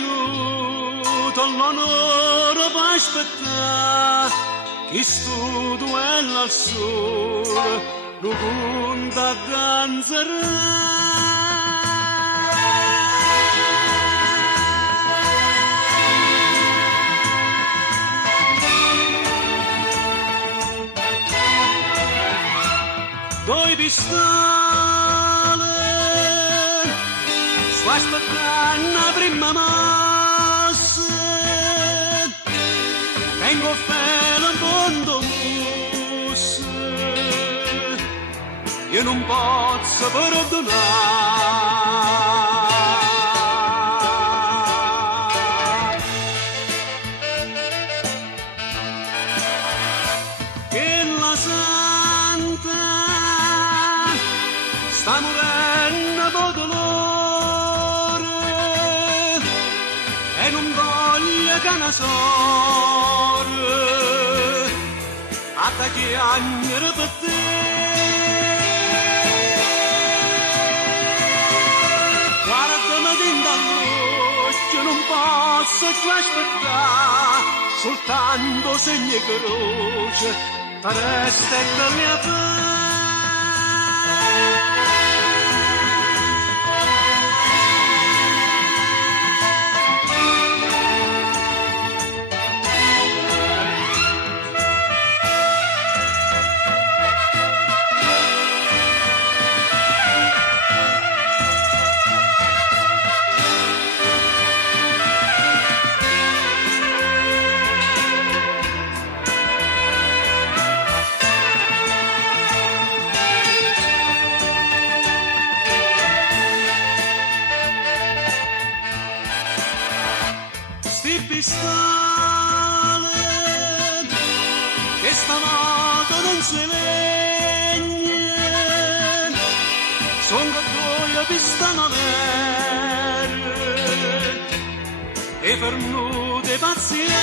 minuto l'onore per aspettare che sto duello al sole lo conta danzerà. Due pistole sto aspettando la prima mossa, vengo a fare un mondo musso, io non posso perdonare che la santa sta morendo per dolore e non voglio che una sorte attacchi agnere per te. Guardami dentro all'occhio, non posso più aspettare, soltanto segni e croce, ti resta e la mia pena. Pistole che stanotte non si vegna, son due pistole e per nude pazienza.